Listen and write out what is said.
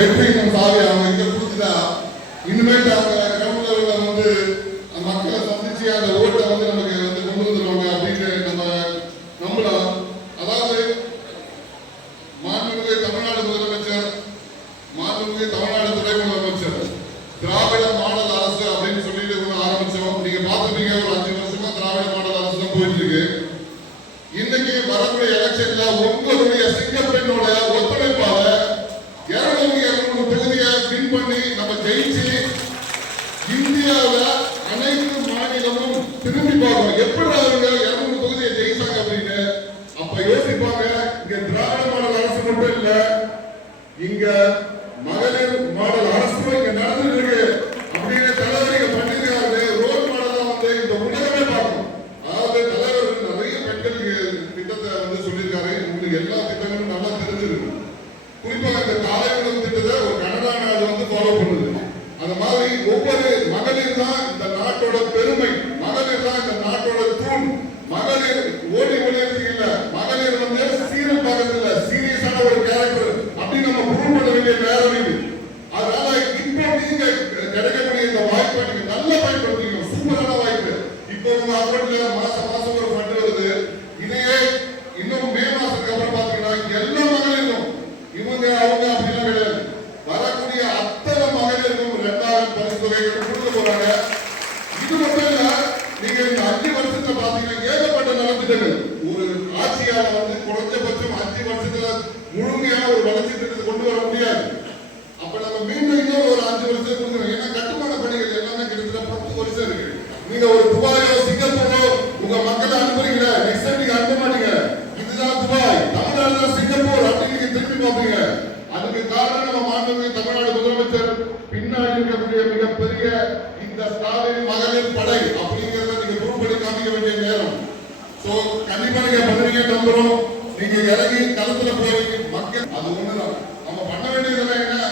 வெற்றியின் சாவி அவங்க இங்க கொடுத்துட்டா இனிமேட்டு அவங்க கிரவுண்ட்ல வந்து மக்களை சந்திச்சு அந்த ஓட்டை வந்து நமக்கு வந்து கொண்டு வந்துடுவாங்க அப்படின்னு நம்ம நம்பலாம். அதாவது மாண்புமிகு தமிழ்நாடு முதலமைச்சர், மாண்புமிகு தமிழ்நாடு துணை முதலமைச்சர் திராவிட மாடல் அரசு அப்படின்னு சொல்லிட்டு ஆரம்பிச்சோம். நீங்க பாத்துப்பீங்க, ஒரு 5 வருஷமா திராவிட மாடல் அரசு தான் போயிட்டு இருக்கு. இன்னைக்கு வரக்கூடிய எலெக்ஷன்ல உங்களுடைய சிங்கப்பெண்ணோட ஒத்துழைப்பால 200 தொகுதியை வின் பண்ணி நம்ம ஜெயிச்சு இந்தியாவில் அனைத்து மாநிலமும் திரும்பி பார்க்கணும். எப்படி அவங்க 200 தொகுதியை ஜெயிச்சாங்க அப்படின்னு அப்ப யோசிப்பாங்க. இங்க திராவிட மாடல் அரசு மட்டும் இல்ல, இங்க மகளிர் மாடல் அரசும் இங்க நடந்துட்டு இருக்கு அப்படின்னு தலைவர்கள் பண்ணிருக்காரு. ரோல் மாடலா வந்து இந்த உலகமே பார்க்கணும். அதாவது தலைவர் நிறைய பெண்களுக்கு திட்டத்தை வந்து சொல்லியிருக்காரு. உங்களுக்கு எல்லா திட்டங்களும் நல்லா தெரிஞ்சிருக்கு. குறிப்பாக இந்த காலை உணவு திட்டத்தை ஒரு கனடா நாடு வந்து ஃபாலோ பண்ணுது. அந்த மாதிரி ஒவ்வொரு மகளிர் தான் இந்த நாட்டோட பெருமை, மகளிர் தான் இந்த நாட்டோட தூண். மகளிர் ஓடி ஓடியது இல்ல, மகளிர் வந்து சீரியல் பார்க்கறது இல்ல, சீரியஸான ஒரு கேரக்டர் அப்படின்னு நம்ம ப்ரூவ் பண்ண வேண்டிய நேரம் இது. அதனால இப்போ நீங்க கிடைக்கக்கூடிய இந்த வாய்ப்பை நீங்க நல்லா பயன்படுத்திக்கணும். சூப்பரான வாய்ப்பு. இப்போ உங்க அக்கௌண்ட்ல மாசம் மாசம் ஒரு ஃபண்ட் வருது. இதையே இன்னும் மே மாசத்துக்கு அப்புறம் பாத்தீங்கன்னா எல்லா மகளிரும் இவங்க அவங்க அப்படிலாம் கிடையாது. வரக்கூடிய அத்தனை மகளிருக்கும் 2000 பரிசு தொகைகள் கொடுக்க போறாங்க. இது மட்டும் இல்ல, நீங்க இந்த 5 வருஷத்துல பாத்தீங்கன்னா ஏகப்பட்ட நலத்திட்டங்கள். ஒரு ஆட்சியால வந்து குறைஞ்சபட்சம் 5 வருஷத்துல முழுமையான ஒரு வளர்ச்சி திட்டத்தை கொண்டு வர முடியாது. அப்ப நம்ம மீண்டும் இன்னும் ஒரு 5 வருஷம் கொடுக்கணும். ஏன்னா கட்டுமான பணிகள் எல்லாமே கிட்டத்தட்ட 10 வருஷம் இருக்கு. நீங்க ஒரு துபாயோ சிங்கப்பூரோ உங்க மக்களை அனுப்புறீங்க, நெக்ஸ்ட் நீங்க அனுப்ப மாட்டீங்க. இதுதான் துபாய், தமிழ்நாடு தான் சிங்கப்பூர் அப்படின்னு நீங்க திரும்பி பார்ப்பீங்க. அதுக்கு காரணம் நம்ம மாண்புமிகு தமிழ்நாடு முதலமைச்சர் பின்னாடி இருக்கக்கூடிய மிகப்பெரிய இந்த ஸ்டாலின் மகளிர் படை அப்படிங்கிறத நீங்க ப்ரூவ் பண்ணி காமிக்க வேண்டிய நேரம். சோ கண்டிப்பா நீங்க பண்ணுவீங்க நம்புறோம். நீங்க இறங்கி களத்துல போய் மக்கள் அது ஒண்ணுதான் நம்ம பண்ண வேண்டியது என்ன